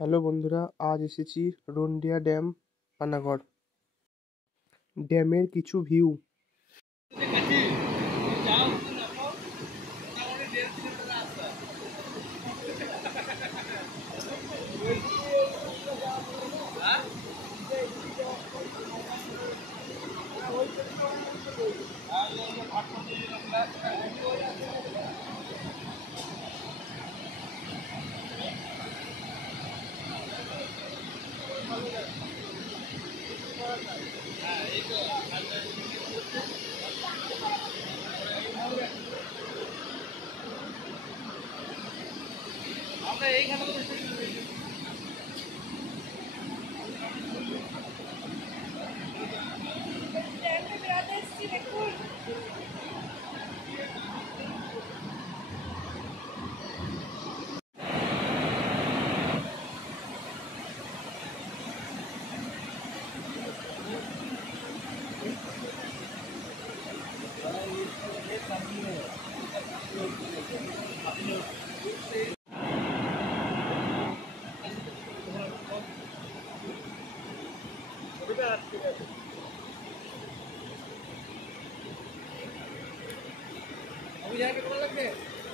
Hello বন্ধুরা, আজ এসেছি রন্ডিয়া ড্যাম, পানাগড়। ড্যামের কিছু ভিউ।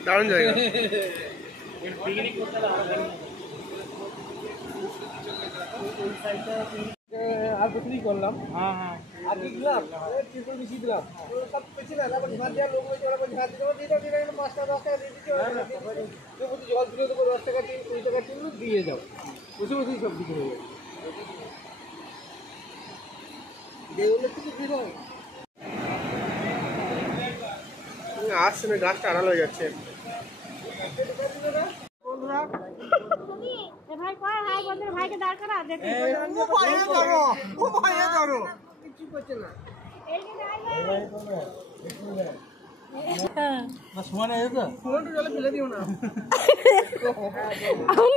দারুণ জায়গা। আর বিক্রি করলাম। হ্যাঁ হ্যাঁ, আর কি দিলাম? ট্রিপল বেশি দিলাম। সব বেশি না, তারপর ঝাঁট দেওয়ার লোক হয়েছে, ওরা ঝাঁট দিতে দিয়ে 5 টাকা 10 টাকা দিয়ে দিচ্ছে। জল দিলে তো 10 টাকা 20 টাকা টিন দিয়ে যাও, বসে বসেই সব দিকে হয়ে যাবে। আসছে না, গাছটা আড়াল হয়ে যাচ্ছে। ভাইকে দাঁড় করা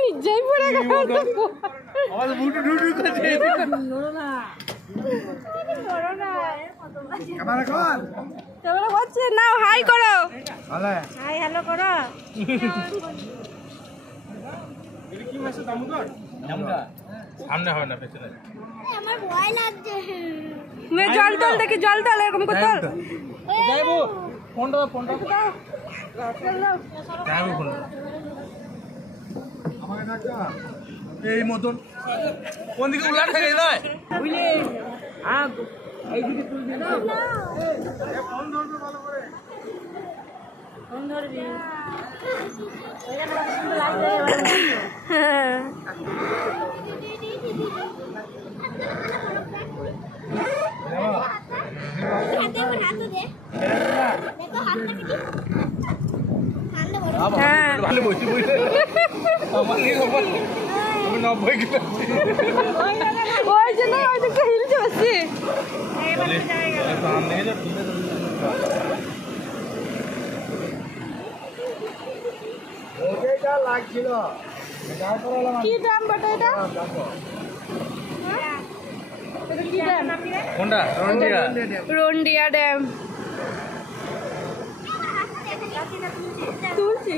নিজেই পড়ে গেল। না হাই করো, হাই হ্যালো করো। সামনে হবে না, পেছনে। আমার ভয় লাগছে। জল টল দেখি, জল টল এরকম করে তোল। যাইবো ফোনটা দাও। যাইবো ফোন আমাকে ডাকা এই মতন কোন দিকে উল্টা থেকে যায় বুঝলি? আ এই দিকে তুই দিন না। ফোন ধরবে ভালো করে, ফোন ধরবি। ওইটা কত সুন্দর লাগছে। হ্যাঁ ভালো বসে বসে আমার 90 কিলো ওই জন্য ওই দিকে হিলছে বসে। লাগছিল কি দাম বটে এটা? কি দাম? কোনটা? রন্ডিয়া ড্যাম। তুলছি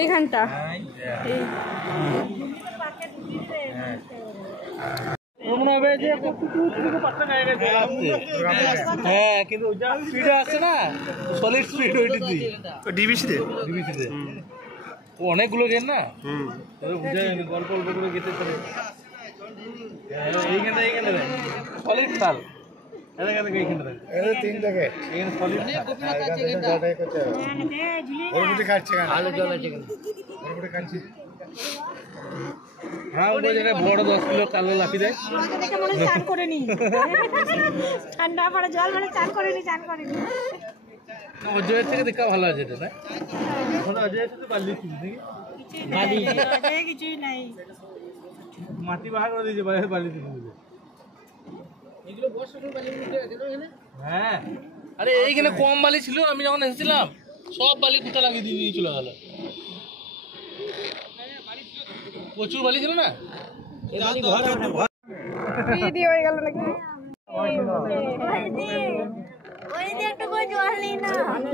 এইখানটা কিন্তু স্পিডে আসছে না, সলিড স্পিড ওইটিতে ডিবিসিতে অনেকগুলো গেম না, বুঝা যাবে গল্প অল্প করে গেতে পারে। এইখানটা সলিড তাল বড় 10 কিলো কালো লাফি দেয়। চান করে নি, ঠান্ডা পড়ে জল মানে চান করে নি। অজয়ের থেকে দেখা ভালো আছে এটা না? অজয়ের সাথে বালি কিছুই নাই, মাটি বাহার করে দিয়েছে বালি তুলে। হ্যাঁ, আরে এইখানে কম বালি ছিল আমি যখন এসেছিলাম, সব বালি কোথা লাগিয়ে দিয়ে চলে গেল। প্রচুর বালি ছিল না। ভিডিও হয়ে গেল নাকি?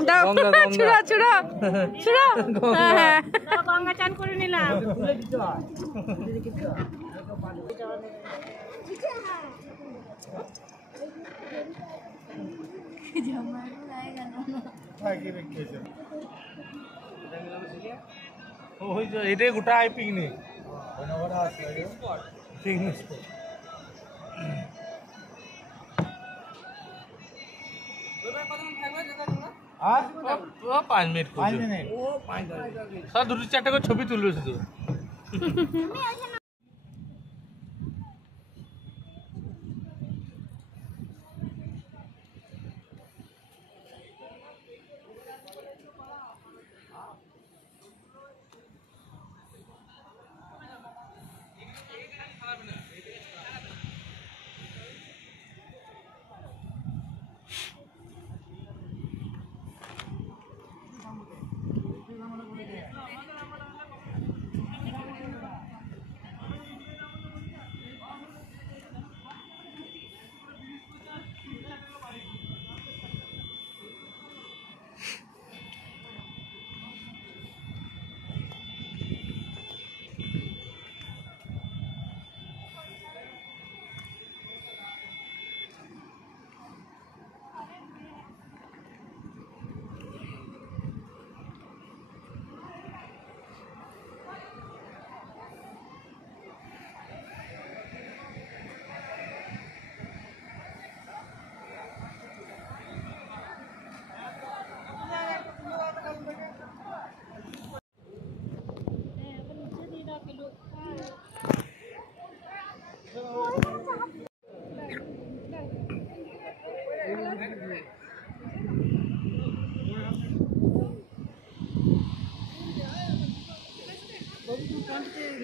দাও ছুড়ো ছুড়ো ছুড়ো। হ্যাঁ গঙ্গা চান করে নিলাম। এটাই গোটা পিকনিক পিকনিক স্পট। আর 5 মিনিট স্যার 2-4টা করে ছবি তুলবে শুধু।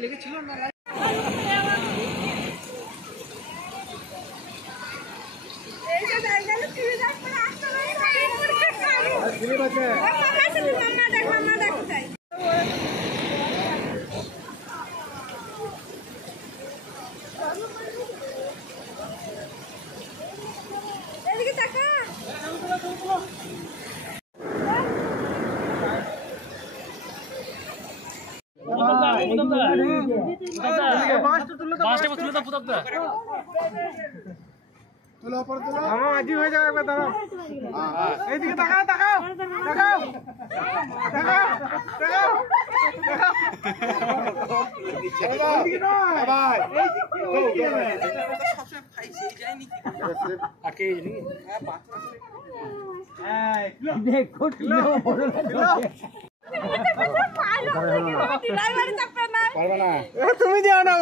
লেগেছিল না আজি হয়ে যাবে একবার দাঁড়াও এইদিকে তাকাও তাকাও তাকাও তাকাও তুমি দিও না